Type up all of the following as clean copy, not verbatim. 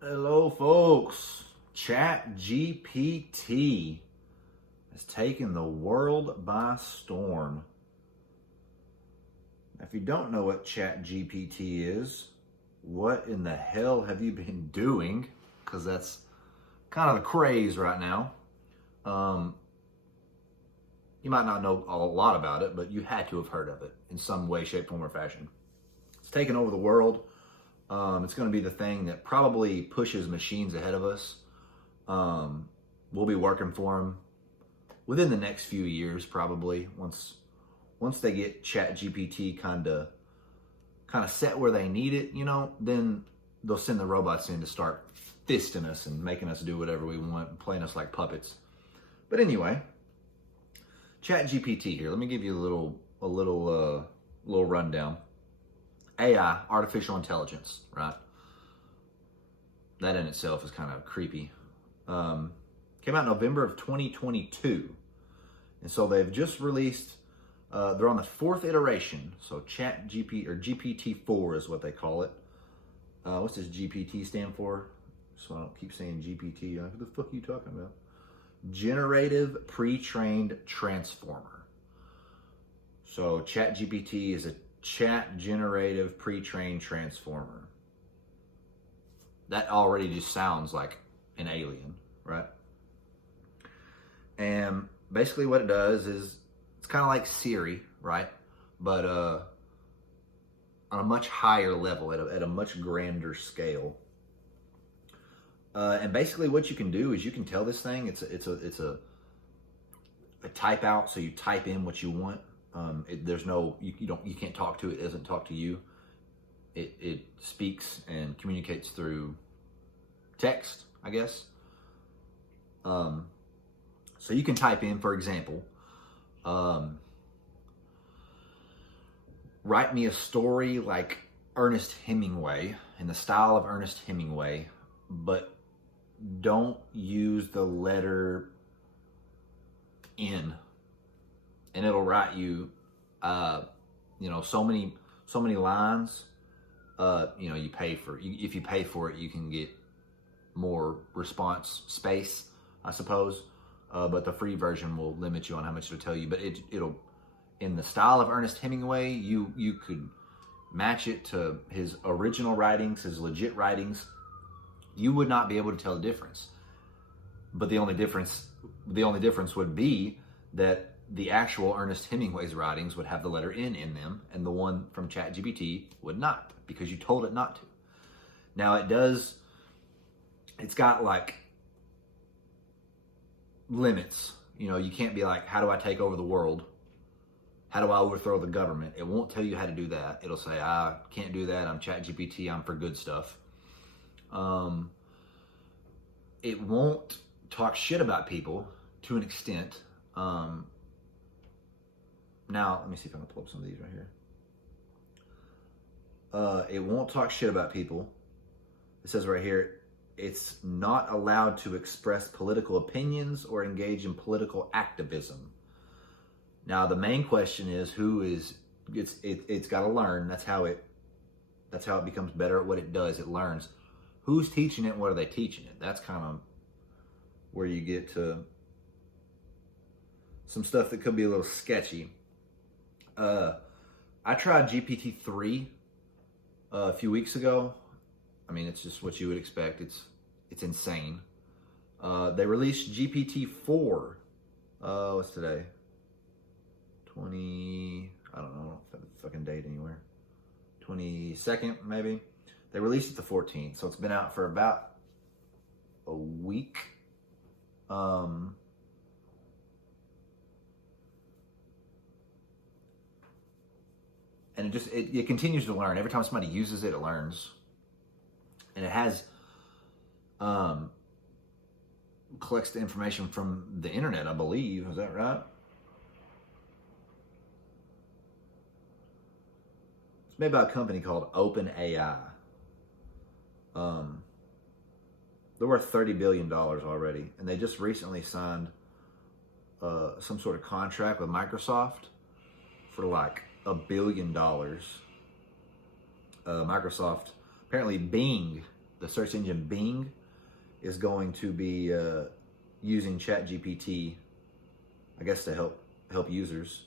Hello, folks. ChatGPT has taken the world by storm. If you don't know what ChatGPT is, what in the hell have you been doing? Because that's kind of the craze right now. You might not know a lot about it, but you had to have heard of it in some way, shape, form, or fashion. It's taken over the world. It's going to be the thing that probably pushes machines ahead of us. We'll be working for them within the next few years, probably once they get ChatGPT kind of set where they need it. Then they'll send the robots in to start fisting us and making us do whatever we want and playing us like puppets. But anyway, ChatGPT here. Let me give you a little rundown. AI, artificial intelligence, right? That in itself is kind of creepy. Came out in November of 2022. And so they've just released, they're on the fourth iteration. So ChatGPT, or GPT-4 is what they call it. What's this GPT stand for? So I don't keep saying GPT. What the fuck are you talking about? Generative Pre-trained Transformer. So ChatGPT is a chat generative pre-trained transformer. That already just sounds like an alien, right? And basically what it does is it's kind of like Siri, right? But on a much higher level, at a much grander scale. And basically what you can do is you can tell this thing it's a type out, so you type in what you want. There's no, you can't talk to it. It doesn't talk to you. It speaks and communicates through text, I guess. So you can type in, for example, write me a story like Ernest Hemingway, in the style of Ernest Hemingway, but don't use the letter N. And it'll write you, so many lines. You pay for. If you pay for it, you can get more response space, I suppose. But the free version will limit you on how much it'll tell you. But it'll, in the style of Ernest Hemingway, you could match it to his original writings, his legit writings. You would not be able to tell the difference. But the only difference would be that the actual Ernest Hemingway's writings would have the letter N in them, and the one from ChatGPT would not, because you told it not to. Now it's got like limits. You can't be like, how do I take over the world? How do I overthrow the government? It won't tell you how to do that. It'll say, I can't do that. I'm ChatGPT. I'm for good stuff. It won't talk shit about people to an extent. Now, let me see if I can pull up some of these right here. It won't talk shit about people. It says right here, it's not allowed to express political opinions or engage in political activism. Now, the main question is, it's got to learn. That's how it becomes better at what it does. It learns. Who's teaching it? What are they teaching it? That's kind of where you get to some stuff that could be a little sketchy. I tried GPT-3 a few weeks ago. I mean, it's just what you would expect. It's insane. They released GPT-4. What's today? I don't know. I don't have the fucking date anywhere. 22nd, maybe. They released it the 14th, so it's been out for about a week. And it continues to learn. Every time somebody uses it, it learns. And it has collects the information from the internet, I believe. Is that right? It's made by a company called OpenAI. They're worth $30 billion already. And they just recently signed some sort of contract with Microsoft for like $1 billion. Microsoft, apparently Bing the search engine Bing is going to be using ChatGPT, I guess, to help users.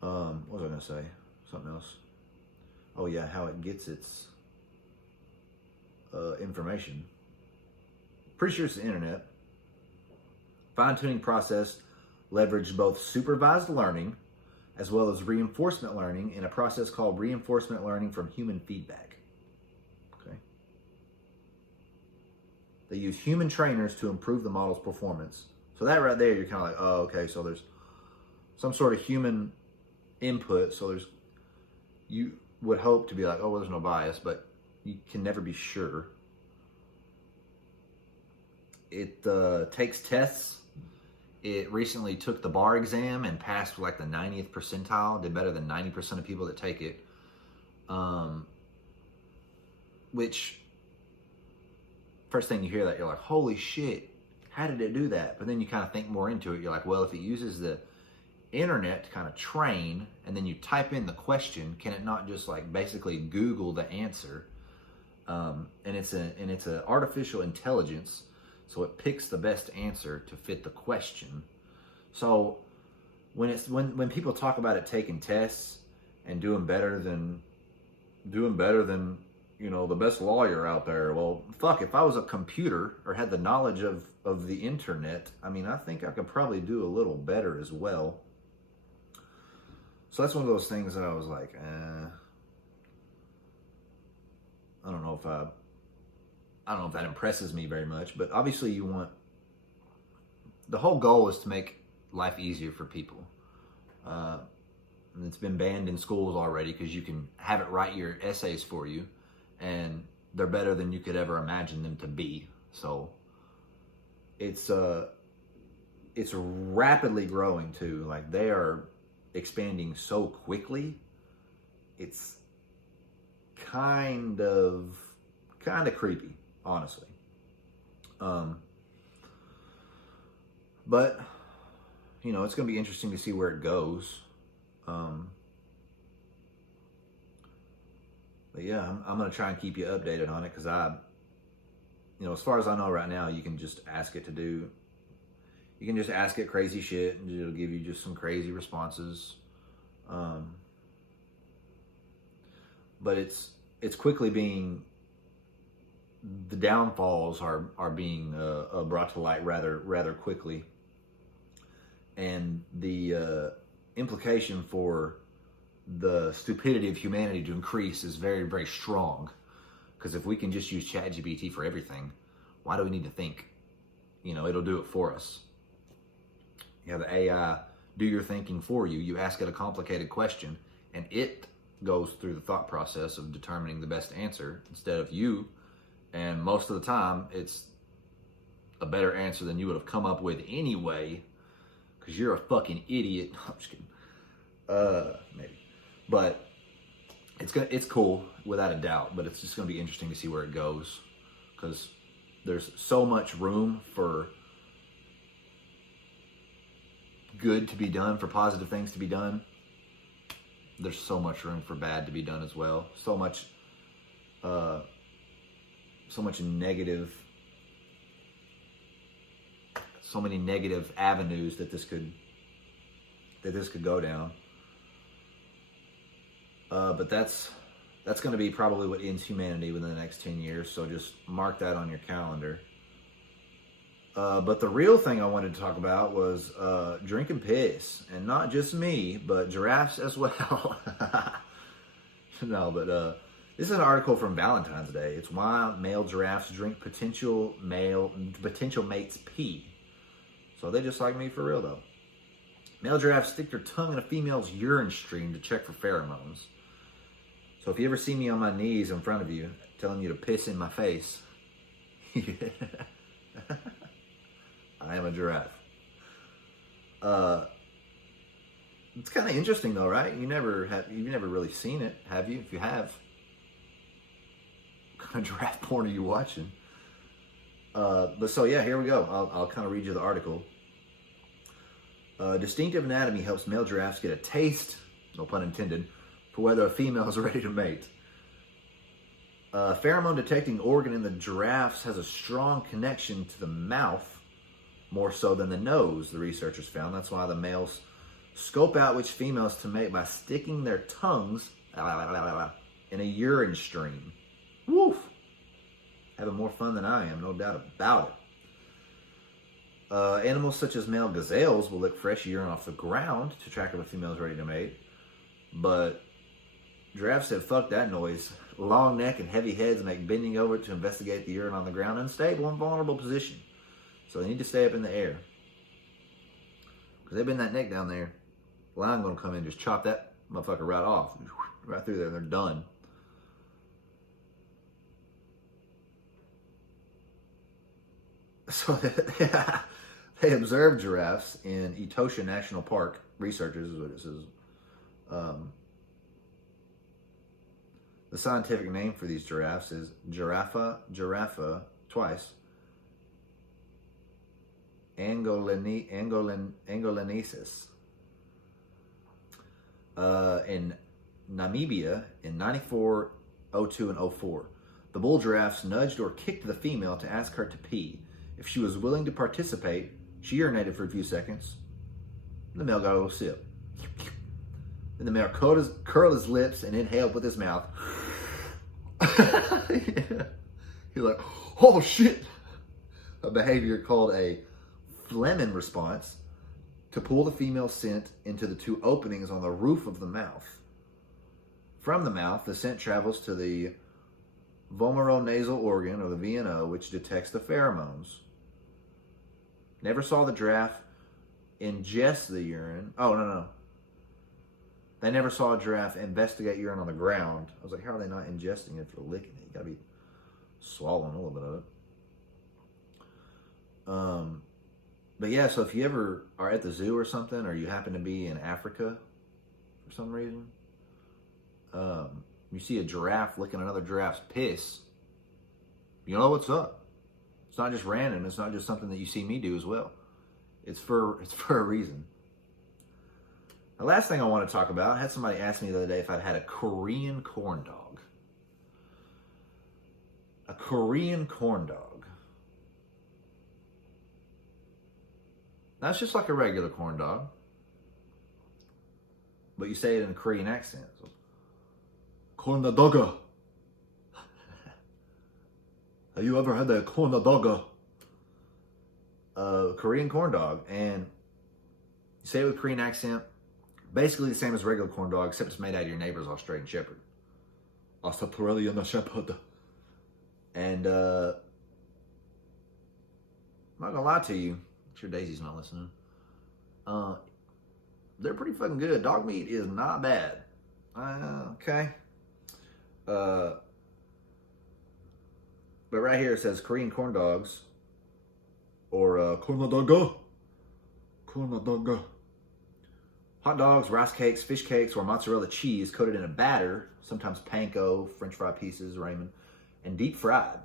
What was I going to say? Something else. Oh yeah, how it gets its information. Pretty sure it's the internet. Fine-tuning process leveraged both supervised learning as well as reinforcement learning in a process called reinforcement learning from human feedback. Okay. They use human trainers to improve the model's performance. So that right there, you're kind of like, oh, okay, so there's some sort of human input. So you would hope to be like, oh, well, there's no bias, but you can never be sure. It takes tests. It recently took the bar exam and passed like the 90th percentile, did better than 90% of people that take it. Which, first thing you hear that, you're like, holy shit, how did it do that? But then you kind of think more into it. You're like, well, if it uses the internet to kind of train, and then you type in the question, can it not just like basically Google the answer? And it's an artificial intelligence. So it picks the best answer to fit the question. So when people talk about it taking tests and doing better than the best lawyer out there, well, fuck, if I was a computer or had the knowledge of the internet, I mean, I think I could probably do a little better as well. So that's one of those things that I was like, I don't know if that impresses me very much, but obviously the whole goal is to make life easier for people. And it's been banned in schools already because you can have it write your essays for you, and they're better than you could ever imagine them to be. So it's rapidly growing too. Like, they are expanding so quickly. It's kind of creepy, honestly. But it's going to be interesting to see where it goes. But yeah, I'm going to try and keep you updated on it, because as far as I know right now, you can just ask it crazy shit and it'll give you just some crazy responses. But it's quickly the downfalls are being brought to light rather quickly, and the implication for the stupidity of humanity to increase is very, very strong. Because if we can just use ChatGPT for everything, why do we need to think? It'll do it for us. You have the AI do your thinking for you. You ask it a complicated question, and it goes through the thought process of determining the best answer instead of you. And most of the time, it's a better answer than you would have come up with anyway, because you're a fucking idiot. I'm just kidding. Maybe. But it's cool, without a doubt, but it's just going to be interesting to see where it goes, because there's so much room for good to be done, for positive things to be done. There's so much room for bad to be done as well. So much negative, so many negative avenues that this could go down. But that's going to be probably what ends humanity within the next 10 years. So just mark that on your calendar. But the real thing I wanted to talk about was drinking piss, and not just me, but giraffes as well. No, but this is an article from Valentine's Day. It's why male giraffes drink potential mates' pee. So they just like me for real, though. Male giraffes stick their tongue in a female's urine stream to check for pheromones. So if you ever see me on my knees in front of you, telling you to piss in my face, I am a giraffe. It's kind of interesting though, right? You've never really seen it, have you? If you have, what kind of giraffe porn are you watching? But so yeah, here we go. I'll kind of read you the article. Distinctive anatomy helps male giraffes get a taste, no pun intended, for whether a female is ready to mate. Pheromone detecting organ in the giraffes has a strong connection to the mouth, more so than the nose, the researchers found. That's why the males scope out which females to mate by sticking their tongues in a urine stream. Woof! Having more fun than I am, no doubt about it. Animals such as male gazelles will lick fresh urine off the ground to track if a female is ready to mate. But giraffes said, fuck that noise. Long neck and heavy heads make bending over to investigate the urine on the ground unstable and vulnerable position. So they need to stay up in the air. Because they bend that neck down there, lion going to come in and just chop that motherfucker right off. Right through there, and they're done. So they observed giraffes in Etosha National Park. Researchers is what it says. The scientific name for these giraffes is giraffa, twice, angolenensis. In Namibia in 94, 02, and 04. The bull giraffes nudged or kicked the female to ask her to pee. If she was willing to participate, she urinated for a few seconds. The male got a little sip. Then the male curled his lips and inhaled with his mouth. He's like, oh shit! A behavior called a phlegm response to pull the female scent into the two openings on the roof of the mouth. From the mouth, the scent travels to the vomeronasal organ, or the VNO, which detects the pheromones. Never saw the giraffe ingest the urine. Oh, no. They never saw a giraffe investigate urine on the ground. I was like, how are they not ingesting it if they're licking it? You gotta be swallowing a little bit of it. But yeah, so if you ever are at the zoo or something, or you happen to be in Africa for some reason, you see a giraffe licking another giraffe's piss, you know what's up. It's not just random. It's not just something that you see me do as well. It's for a reason. The last thing I want to talk about, I had somebody ask me the other day if I'd had a Korean corn dog. A Korean corn dog. That's just like a regular corn dog, but you say it in a Korean accent. So, corn dog. Have you ever had a corn dog? Korean corn dog, and you say it with a Korean accent. Basically the same as regular corn dog, except it's made out of your neighbor's Australian Shepherd. Australian Shepherd. And I'm not gonna lie to you. I'm sure Daisy's not listening. They're pretty fucking good. Dog meat is not bad. Okay. But right here it says Korean corn dogs, or corn dog. Hot dogs, rice cakes, fish cakes, or mozzarella cheese coated in a batter, sometimes panko, French fry pieces, ramen, and deep fried.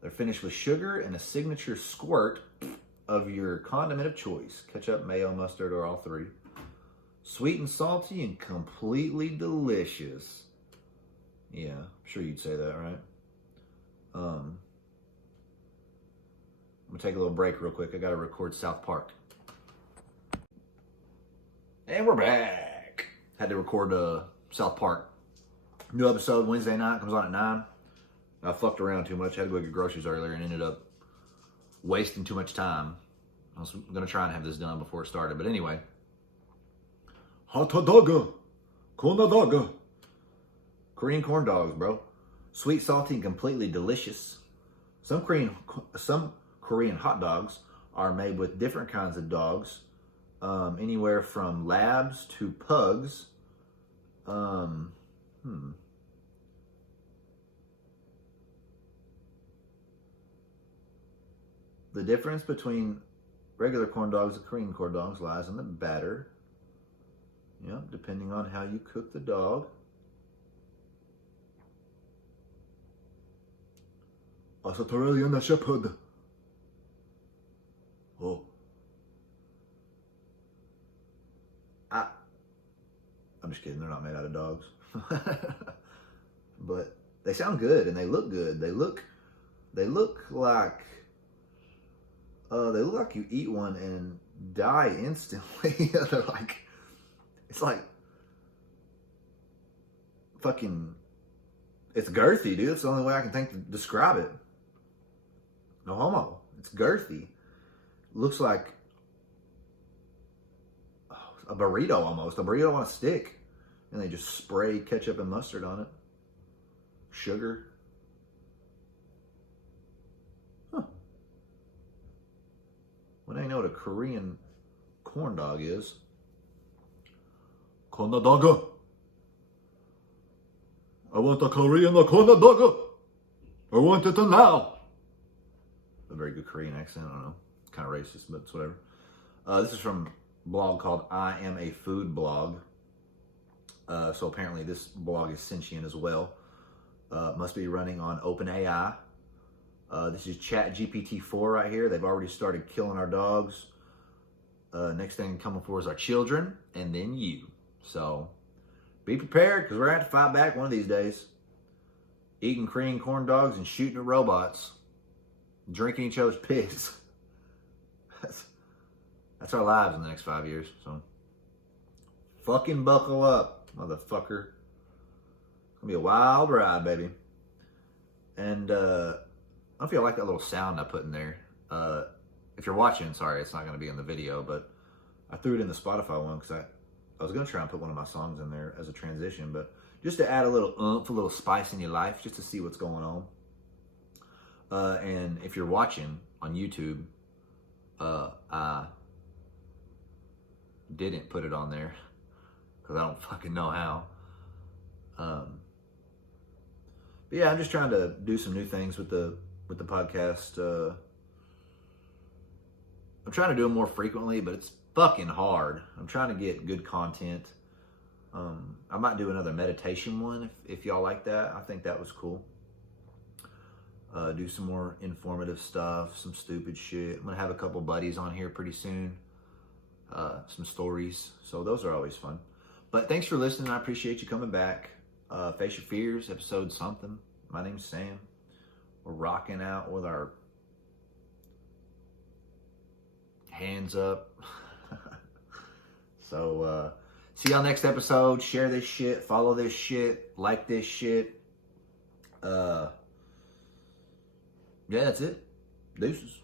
They're finished with sugar and a signature squirt of your condiment of choice. Ketchup, mayo, mustard, or all three. Sweet and salty and completely delicious. Yeah, I'm sure you'd say that, right? I'm gonna take a little break real quick. I gotta record South Park. And we're back. Had to record South Park. New episode Wednesday night, comes on at 9. I fucked around too much. Had to go get groceries earlier and ended up wasting too much time. I was going to try and have this done before it started. But anyway. Hot dog. Corn dog. Korean corn dogs, bro. Sweet, salty, and completely delicious. Some Korean hot dogs are made with different kinds of dogs. Anywhere from labs to pugs. The difference between regular corn dogs and Korean corn dogs lies in the batter. Yep, depending on how you cook the dog. Australian Shepherd. Oh. I'm just kidding, they're not made out of dogs. But they sound good and they look good. They look like you eat one and die instantly. They're like, it's like fucking, it's girthy, dude. It's the only way I can think to describe it. No homo. It's girthy. Looks like a burrito almost. A burrito on a stick. And they just spray ketchup and mustard on it. Sugar. Huh. Well, now you know what a Korean corn dog is. Corn dog. I want a Korean corn dog. I want it now. A very good Korean accent. I don't know. Kind of racist, but it's whatever. This is from a blog called I Am a Food Blog. So apparently this blog is sentient as well. Must be running on OpenAI. This is ChatGPT 4 right here. They've already started killing our dogs. Next thing coming for is our children, and then you. So be prepared, because we're going to have to fight back one of these days. Eating Korean corn dogs and shooting at robots. Drinking each other's piss. That's our lives in the next 5 years. So fucking buckle up, motherfucker. It's gonna be a wild ride, baby. And I don't know if you like that little sound I put in there. If you're watching, sorry, it's not gonna be in the video, but I threw it in the Spotify one because I was gonna try and put one of my songs in there as a transition, but just to add a little oomph, a little spice in your life, just to see what's going on. And if you're watching on YouTube, I didn't put it on there because I don't fucking know how. But yeah, I'm just trying to do some new things with the podcast. I'm trying to do them more frequently, but it's fucking hard. I'm trying to get good content. I might do another meditation one if y'all like that. I think that was cool. Do some more informative stuff, some stupid shit. I'm gonna have a couple buddies on here pretty soon. Some stories. So those are always fun. But thanks for listening. I appreciate you coming back. Face Your Fears, episode something. My name's Sam. We're rocking out with our hands up. So see y'all next episode. Share this shit. Follow this shit. Like this shit. Yeah, that's it. Deuces.